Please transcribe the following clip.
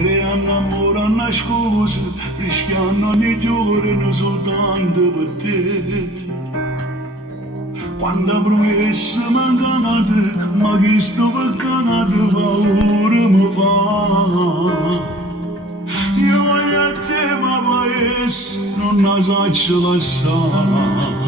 Tre amore, una scusa, rischiando di giorni soltanto per te. Quando promessa mancata, ma che sto peccato paura mi fa. Io voglio a te, ma paese non la saccio lasciare.